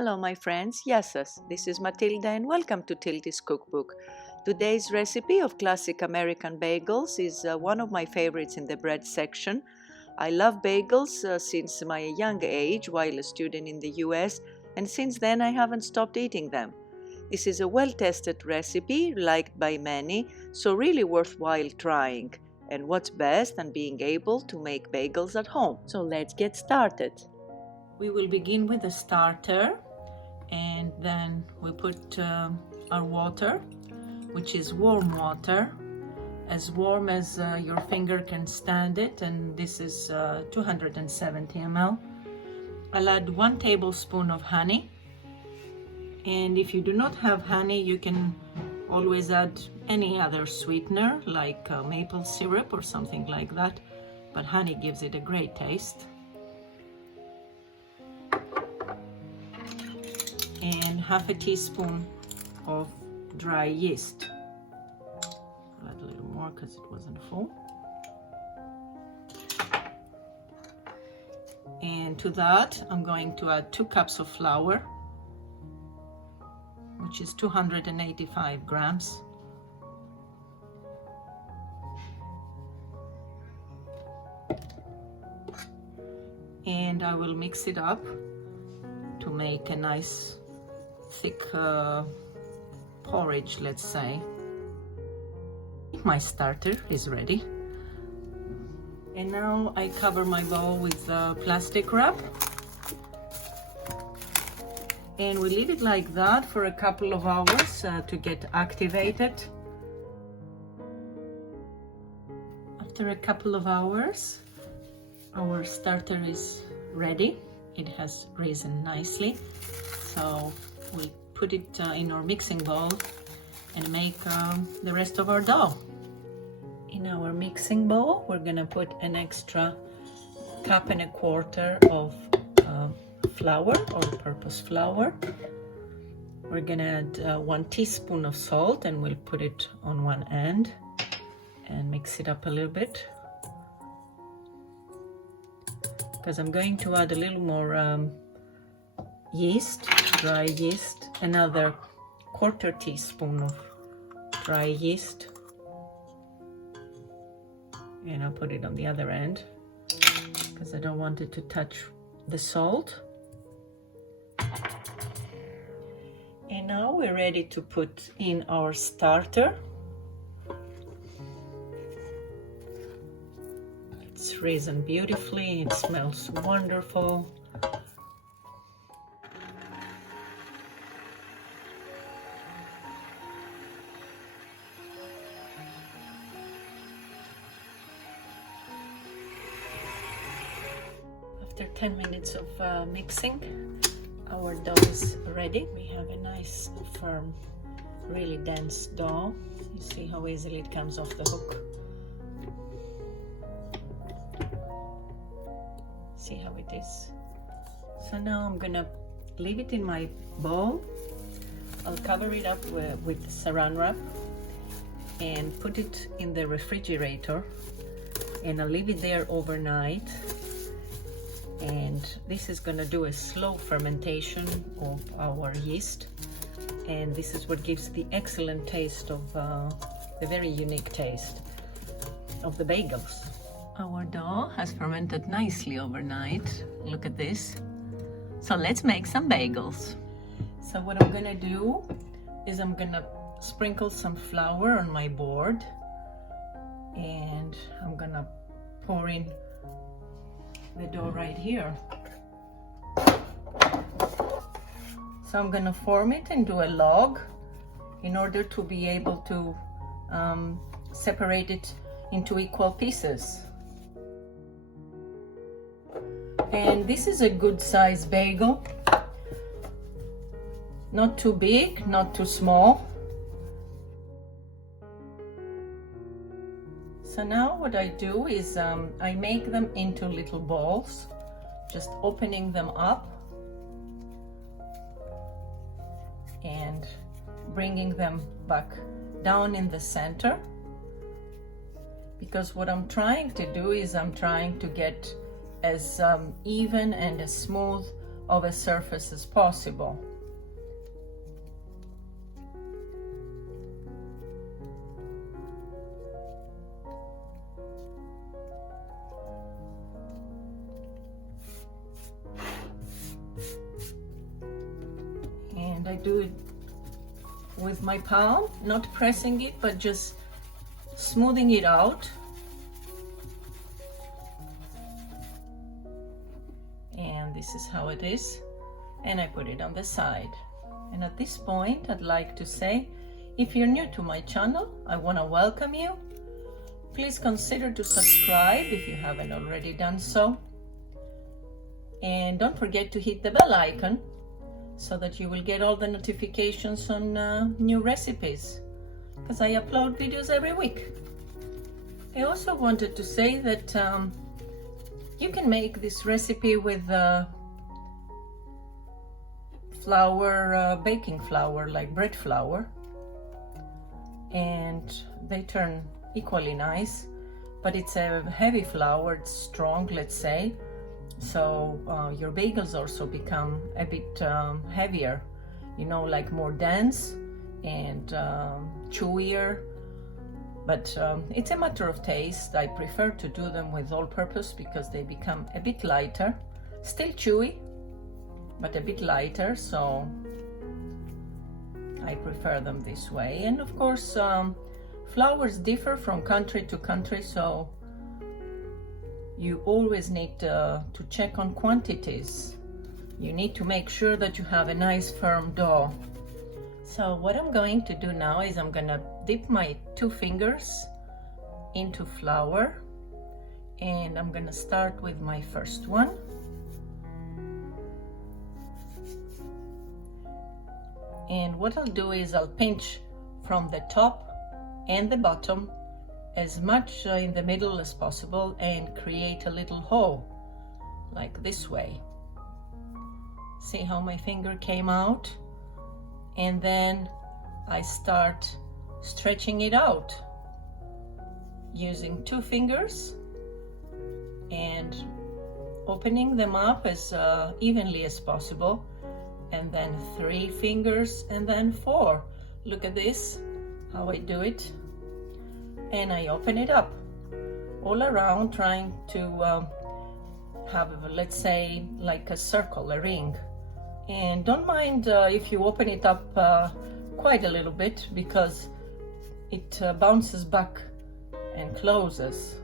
Hello my friends, Γεια σας. This is Matilda and welcome to Tildy's Cookbook. Today's recipe of classic American bagels is one of my favorites in the bread section. I love bagels since my young age while a student in the US, and since then I haven't stopped eating them. This is a well-tested recipe, liked by many, so really worthwhile trying. And what's best than being able to make bagels at home? So let's get started. We will begin with the starter, and then we put our water, which is warm water, as warm as your finger can stand it, and this is 270 ml. I'll add 1 tablespoon of honey, and if you do not have honey, you can always add any other sweetener like maple syrup or something like that, but honey gives it a great taste. And half a teaspoon of dry yeast. I'll add a little more because it wasn't full. And to that, I'm going to add 2 cups of flour, which is 285 grams. And I will mix it up to make a nice thick porridge, let's say. My starter is ready. And now I cover my bowl with plastic wrap. And we leave it like that for a couple of hours to get activated. After a couple of hours, our starter is ready. It has risen nicely. So we'll put it in our mixing bowl and make the rest of our dough. In our mixing bowl, we're gonna put an extra 1.25 cups of flour, all-purpose flour. We're gonna add 1 teaspoon of salt, and we'll put it on one end and mix it up a little bit, because I'm going to add a little more yeast, dry yeast, another 1/4 teaspoon of dry yeast, and I'll put it on the other end because I don't want it to touch the salt. And now we're ready to put in our starter. It's risen beautifully, it smells wonderful. After 10 minutes of mixing, our dough is ready. We have a nice, firm, really dense dough. You see how easily it comes off the hook. See how it is? So now I'm gonna leave it in my bowl. I'll cover it up with saran wrap and put it in the refrigerator, and I'll leave it there overnight. And this is gonna do a slow fermentation of our yeast, and this is what gives the excellent taste of the very unique taste of the bagels. Our dough has fermented nicely overnight. Look at this. So let's make some bagels. So what I'm gonna do is I'm gonna sprinkle some flour on my board, and I'm gonna pour in the dough right here. So I'm gonna form it into a log in order to be able to separate it into equal pieces. And this is a good size bagel, not too big, not too small. So now what I do is I make them into little balls, just opening them up and bringing them back down in the center, because what I'm trying to do is I'm trying to get as even and as smooth of a surface as possible. And I do it with my palm, not pressing it, but just smoothing it out. And this is how it is. And I put it on the side. And at this point, I'd like to say, if you're new to my channel, I want to welcome you. Please consider to subscribe if you haven't already done so. And don't forget to hit the bell icon so that you will get all the notifications on new recipes, because I upload videos every week. I also wanted to say that you can make this recipe with flour, baking flour, like bread flour, and they turn equally nice, but it's a heavy flour, it's strong, let's say, so your bagels also become a bit heavier, you know, like more dense and chewier. But it's a matter of taste. I prefer to do them with all-purpose because they become a bit lighter, still chewy, but a bit lighter, so I prefer them this way. And of course, flours differ from country to country, so you always need to check on quantities. You need to make sure that you have a nice firm dough. So what I'm going to do now is I'm gonna dip my 2 fingers into flour, and I'm gonna start with my first one. And what I'll do is I'll pinch from the top and the bottom as much in the middle as possible and create a little hole like this way. See how my finger came out? And then I start stretching it out using 2 fingers and opening them up as evenly as possible, and then 3 fingers and then 4. Look at this, how I do it. And I open it up all around, trying to have, let's say, like a circle, a ring. And don't mind if you open it up quite a little bit, because it bounces back and closes.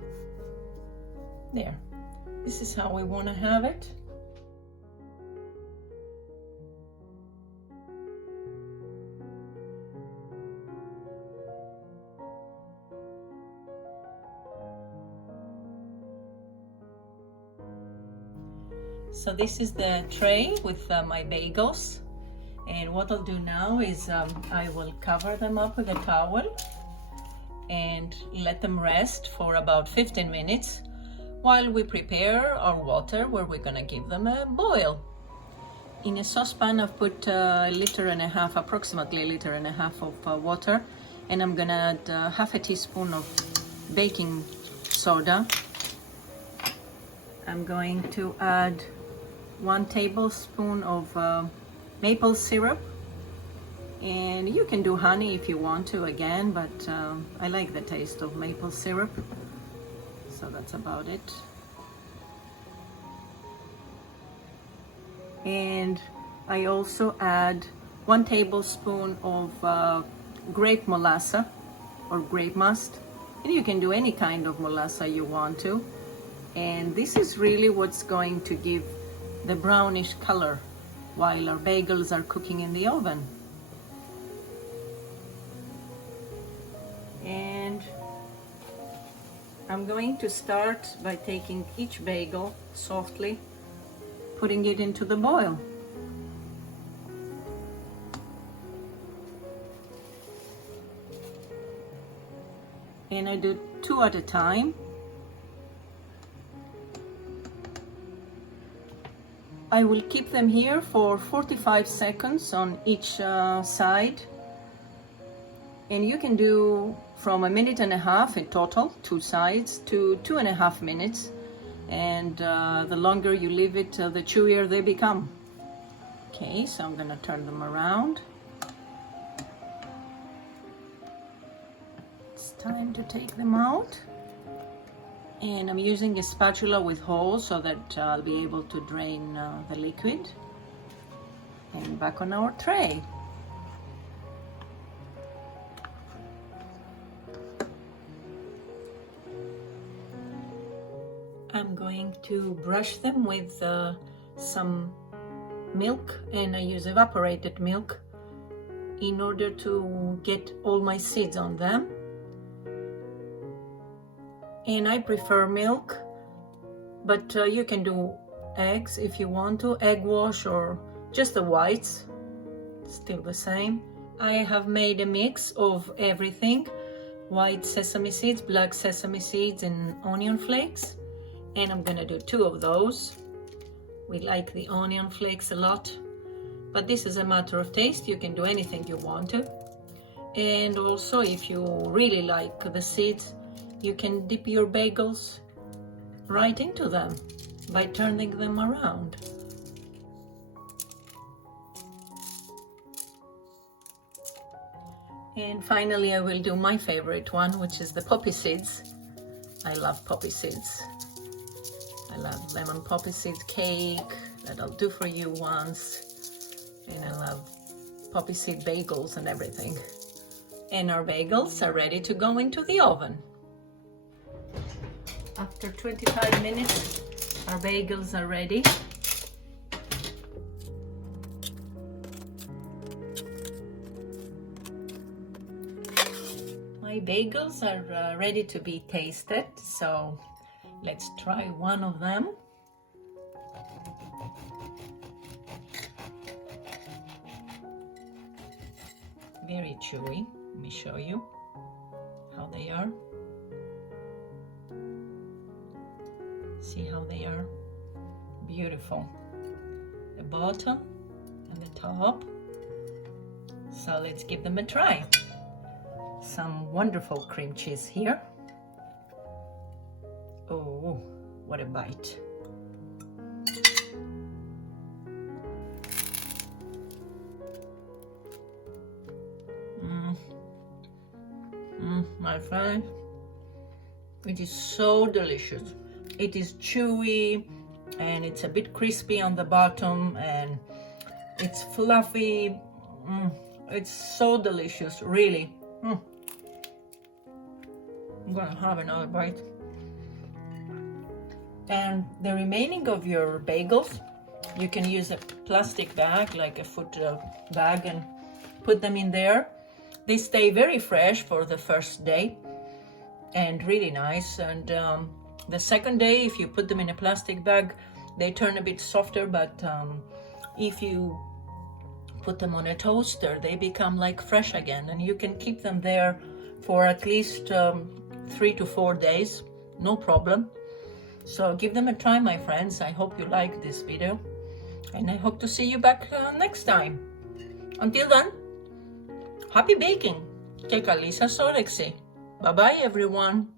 There. This is how we want to have it. So this is the tray with my bagels, and what I'll do now is I will cover them up with a towel and let them rest for about 15 minutes while we prepare our water, where we're gonna give them a boil. In a saucepan I've put approximately a liter and a half of water, and I'm gonna add half a teaspoon of baking soda. I'm going to add 1 tablespoon of maple syrup, and you can do honey if you want to again, but I like the taste of maple syrup, so that's about it. And I also add 1 tablespoon of grape molasses or grape must, and you can do any kind of molasses you want to, and this is really what's going to give the brownish color while our bagels are cooking in the oven. And I'm going to start by taking each bagel softly, putting it into the boil. And I do 2 at a time. I will keep them here for 45 seconds on each side, and you can do from 1.5 minutes in total, 2 sides, to 2.5 minutes, and the longer you leave it, the chewier they become. Okay, so I'm gonna turn them around. It's time to take them out. And I'm using a spatula with holes so that I'll be able to drain the liquid. And back on our tray. I'm going to brush them with some milk, and I use evaporated milk in order to get all my seeds on them. And I prefer milk, but you can do eggs if you want to, egg wash or just the whites, still the same. I have made a mix of everything, white sesame seeds, black sesame seeds and onion flakes, and I'm gonna do 2 of those. We like the onion flakes a lot, but this is a matter of taste. You can do anything you want to. And also, if you really like the seeds, you can dip your bagels right into them by turning them around. And finally, I will do my favorite one, which is the poppy seeds. I love poppy seeds. I love lemon poppy seed cake that I'll do for you once. And I love poppy seed bagels and everything. And our bagels are ready to go into the oven. After 25 minutes, our bagels are ready. My bagels are ready to be tasted, so let's try one of them. Very chewy. Let me show you how they are. See how they are? Beautiful. The bottom and the top. So let's give them a try. Some wonderful cream cheese here. Oh, what a bite. My friend, it is so delicious. It is chewy and it's a bit crispy on the bottom and it's fluffy. It's so delicious, really. I'm gonna have another bite. And the remaining of your bagels, you can use a plastic bag, like a food bag, and put them in there. They stay very fresh for the first day and really nice. And the second day, if you put them in a plastic bag, they turn a bit softer, but if you put them on a toaster, they become like fresh again, and you can keep them there for at least 3 to 4 days, no problem. So give them a try, my friends. I hope you like this video, and I hope to see you back next time. Until then, happy baking! Και καλή σας όρεξη! Bye bye everyone!